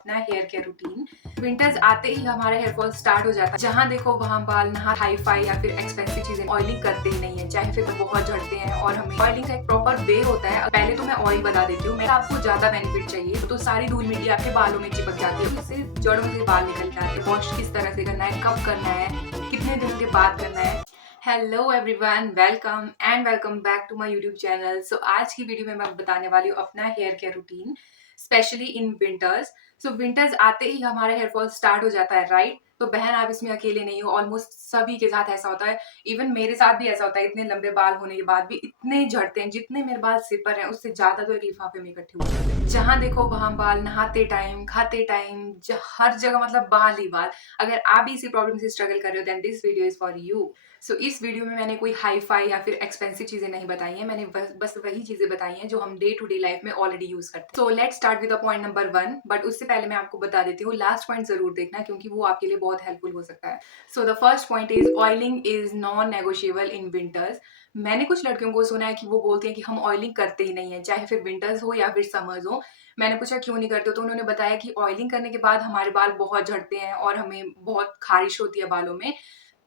अपना hair care routine. Winters आते ही हमारा हेयर फॉल स्टार्ट हो जाता है। जहाँ देखो वहाँ बाल नहा हाई फाई या फिर एक्सपेंसिव चीजें ऑयलिंग करते ही नहीं है, चाहे फिर तो बहुत झड़ते हैं। और हमें ऑयलिंग का एक प्रॉपर वे होता है। पहले तो मैं ऑयल बता देती हूँ। मैं आपको ज्यादा बेनिफिट चाहिए तो सारी धूल मिट्टी आपके बालों में चिपक जाती है, इससे जड़ों से बाल निकल जाते हैं। वॉश किस तरह से करना है, कब करना है, कितने दिनों के बाद करना है। Hello everyone, welcome back to my YouTube channel. So आज की वीडियो में मैं बताने वाली हूँ अपना hair care routine, specially in winters. So winters आते ही हमारा हेयर फॉल स्टार्ट हो जाता है, राइट? तो बहन, आप इसमें अकेले नहीं हो, ऑलमोस्ट सभी के साथ ऐसा होता है। इवन मेरे साथ भी ऐसा होता है। इतने लंबे बाल होने के बाद भी इतने झड़ते हैं। जितने मेरे बाल सिपर हैं उससे ज्यादा तो एक लिफाफे में इकट्ठे हो जाते हैं। जहां देखो वहां बाल, नहाते टाइम, खाते टाइम, हर जगह मतलब बाल ही बाल। अगर आप भी इसी प्रॉब्लम से स्ट्रगल कर रहे हो then this video is for you. So इस वीडियो में मैंने कोई हाई फाई या फिर एक्सपेंसिव चीजें नहीं बताई हैं। मैंने बस वही चीजें बताई हैं जो हम डे टू डे लाइफ में ऑलरेडी यूज करते हैं। So let's start with point number 1। But उससे पहले मैं आपको बता देती हूँ, लास्ट पॉइंट जरूर देखना क्योंकि वो आपके लिए बहुत हेल्पफुल हो सकता है। So the first point is oiling is non negotiable in winters. मैंने कुछ लड़कियों को सुना है कि वो बोलती हैं कि हम ऑयलिंग करते ही नहीं है, चाहे फिर विंटर्स हो या फिर समर्स हो। मैंने पूछा क्यों नहीं करते हो, तो उन्होंने बताया कि ऑयलिंग करने के बाद हमारे बाल बहुत झड़ते हैं और हमें बहुत खारिश होती है बालों में।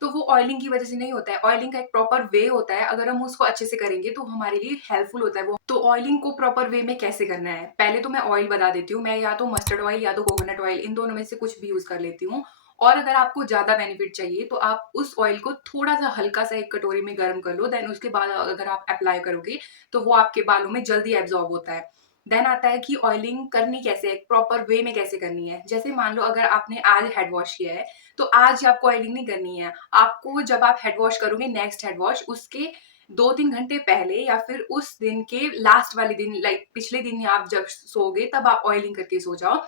तो वो ऑयलिंग की वजह से नहीं होता है। ऑयलिंग का एक प्रॉपर वे होता है। अगर हम उसको अच्छे से करेंगे तो हमारे लिए हेल्पफुल होता है वो। तो ऑयलिंग को प्रॉपर वे में कैसे करना है, पहले तो मैं ऑयल बता देती हूँ। मैं या तो मस्टर्ड ऑयल या तो कोकोनट ऑयल, इन दोनों में से कुछ भी यूज कर लेती हूँ। और अगर आपको ज्यादा बेनिफिट चाहिए तो आप उस ऑयल को थोड़ा सा हल्का सा एक कटोरी में गर्म कर लो। देन उसके बाद अगर आप अप्लाई करोगे तो वो आपके बालों में जल्दी एब्जॉर्ब होता है। देन आता है कि ऑयलिंग करनी कैसे है, प्रॉपर वे में कैसे करनी है। जैसे मान लो अगर आपने आज हेड वॉश किया है तो आज आपको ऑयलिंग नहीं करनी है। आपको जब आप हेड वॉश करोगे, नेक्स्ट हेड वॉश उसके 2-3 घंटे पहले या फिर उस दिन के लास्ट वाले दिन, लाइक पिछले दिन आप जब सोओगे तब आप ऑयलिंग करके सो जाओ।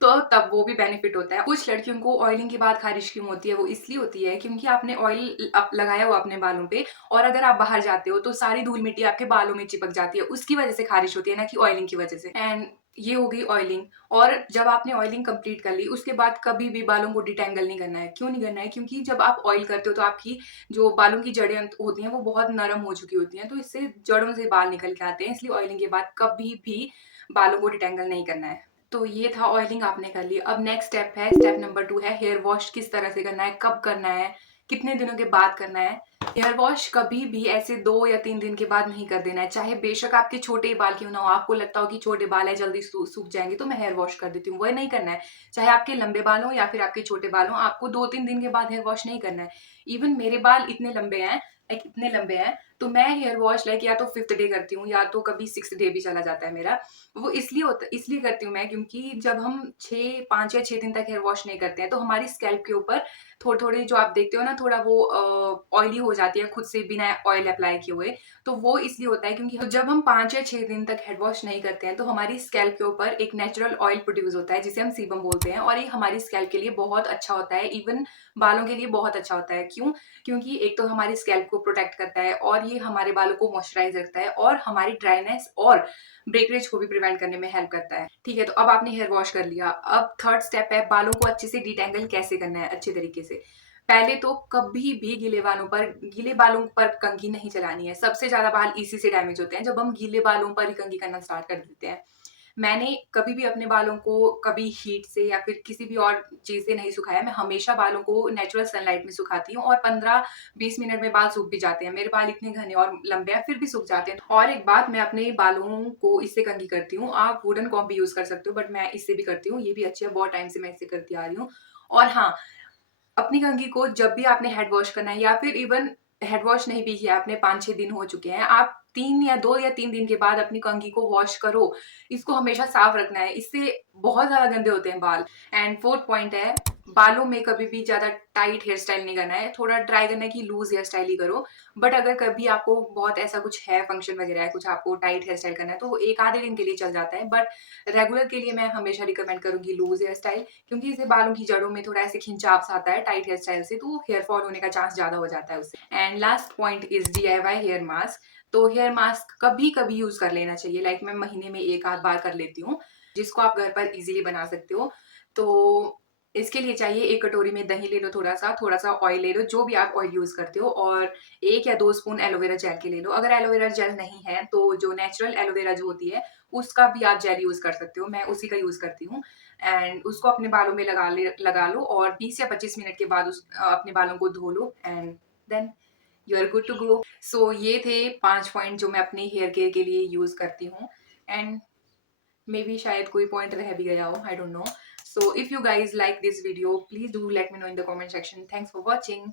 तो तब वो भी बेनिफिट होता है। कुछ लड़कियों को ऑयलिंग के बाद खारिश क्यों होती है, वो इसलिए होती है क्योंकि आपने ऑयल लगाया हुआ अपने बालों पे, और अगर आप बाहर जाते हो तो सारी धूल मिट्टी आपके बालों में चिपक जाती है। उसकी वजह से खारिश होती है, ना कि ऑयलिंग की वजह से। एंड ये हो गई ऑयलिंग। और जब आपने ऑयलिंग कंप्लीट कर ली उसके बाद कभी भी बालों को डिटेंगल नहीं करना है। क्यों नहीं करना है? क्योंकि जब आप ऑयल करते हो तो आपकी जो बालों की जड़ें होती हैं वो बहुत नरम हो चुकी होती हैं, तो इससे जड़ों से बाल निकल के आते हैं। इसलिए ऑयलिंग के बाद कभी भी बालों को डिटेंगल नहीं करना है। तो ये था, ऑयलिंग आपने कर ली। अब नेक्स्ट स्टेप है, स्टेप नंबर 2 है हेयर वॉश किस तरह से करना है, कब करना है, कितने दिनों के बाद करना है। हेयर वॉश कभी भी ऐसे 2 या 3 दिन के बाद नहीं कर देना है। चाहे बेशक आपके छोटे बाल क्यों ना हो, आपको लगता हो कि छोटे बाल है जल्दी सूख जाएंगे तो मैं हेयर वॉश कर देती हूँ, वो नहीं करना है। चाहे आपके लंबे बाल हो या फिर आपके छोटे बाल हो, आपको 2-3 दिन के बाद हेयर वॉश नहीं करना है। इवन मेरे बाल इतने लंबे हैं, लाइक इतने लंबे हैं, तो मैं हेयर वॉश लाइक या तो 5th डे करती हूँ या तो कभी 6th डे भी चला जाता है मेरा। वो इसलिए करती हूँ मैं क्योंकि जब हम 5 या 6 दिन तक हेयर वॉश नहीं करते हैं तो हमारी स्कैल्प के ऊपर थोड़े थोड़े, जो आप देखते हो ना, थोड़ा वो ऑयली हो जाती है खुद से बिना ऑयल अप्लाई किए हुए। तो वो इसलिए होता है क्योंकि जब हम 5 या 6 दिन तक हेड वॉश नहीं करते हैं तो हमारी स्कैल्प के ऊपर एक नेचुरल ऑयल प्रोड्यूस होता है जिसे हम सीबम बोलते हैं, और ये हमारी स्कैल्प के लिए बहुत अच्छा होता है। इवन बालों के लिए बहुत अच्छा होता है। क्यों? क्योंकि एक तो हमारी स्कैल्प को प्रोटेक्ट करता है और ये हमारे बालों को मॉइस्चराइज रखता है और हमारी ड्राइनेस और ब्रेकरेज को भी प्रिवेंट करने में हेल्प करता है। ठीक है, तो अब आपने हेयर वॉश कर लिया। अब थर्ड स्टेप है बालों को अच्छे से डिटेंगल कैसे करना है अच्छे तरीके से। पहले तो कभी भी गीले बालों पर कंघी नहीं चलानी है। सबसे ज्यादा बाल इसी से डैमेज होते हैं जब हम गीले बालों पर ही कंघी करना स्टार्ट कर देते हैं। मैंने कभी भी अपने बालों को कभी हीट से या फिर किसी भी और चीज से नहीं सुखाया। मैं हमेशा बालों को नेचुरल सनलाइट में सुखाती हूँ और 15-20 मिनट में बाल सूख भी जाते हैं। मेरे बाल इतने घने और लंबे हैं फिर भी सूख जाते हैं। और एक बात, मैं अपने बालों को इससे कंघी करती हूँ। आप वुडन कॉम्ब भी यूज कर सकते हो, बट मैं इससे भी करती हूँ। ये भी अच्छी है, बहुत टाइम से मैं इससे करती आ रही हूँ। और हाँ, अपनी कंघी को जब भी आपने हेड वॉश करना है या फिर इवन हेड वॉश नहीं भी किया, आपने 5-6 दिन हो चुके हैं, आप 2 या 3 दिन के बाद अपनी कंघी को वॉश करो। इसको हमेशा साफ रखना है, इससे बहुत ज्यादा गंदे होते हैं बाल। एंड फोर्थ पॉइंट है, बालों में कभी भी ज्यादा टाइट हेयर स्टाइल नहीं करना है। थोड़ा ट्राई करना है कि लूज हेयर स्टाइल ही करो। बट अगर कभी आपको बहुत ऐसा कुछ है, फंक्शन वगैरह है, कुछ आपको टाइट हेयर स्टाइल करना है, तो वो 1 आधे दिन के लिए चल जाता है। बट रेगुलर के लिए मैं हमेशा रिकमेंड करूंगी लूज हेयर स्टाइल, क्योंकि इससे बालों की जड़ों में थोड़ा ऐसे खिंचाव सा आता है टाइट हेयर स्टाइल से, तो हेयर फॉल होने का चांस ज्यादा हो जाता है उससे। And last point is DIY hair mask. तो हेयर मास्क कभी कभी यूज कर लेना चाहिए, लाइक मैं महीने में 1 आध बार कर लेती हूँ, जिसको आप घर पर इजीली बना सकते हो। तो इसके लिए चाहिए, 1 कटोरी में दही ले लो, थोड़ा सा ऑयल ले लो, जो भी आप ऑयल यूज करते हो, और 1 या 2 स्पून एलोवेरा जेल के ले लो। अगर एलोवेरा जेल नहीं है तो जो नेचुरल एलोवेरा जो होती है उसका भी आप जेल यूज़ कर सकते हो, मैं उसी का यूज़ करती हूँ। एंड उसको अपने बालों में लगा लो और 20 या 25 मिनट के बाद अपने बालों को धो लो and then you are good to go. So ये थे 5 पॉइंट जो मैं अपने हेयर केयर के लिए यूज़ करती हूँ एंड मे बी शायद कोई पॉइंट रह भी गया हो, I don't know. So if you guys like this video, please do let me know in the comment section. Thanks for watching.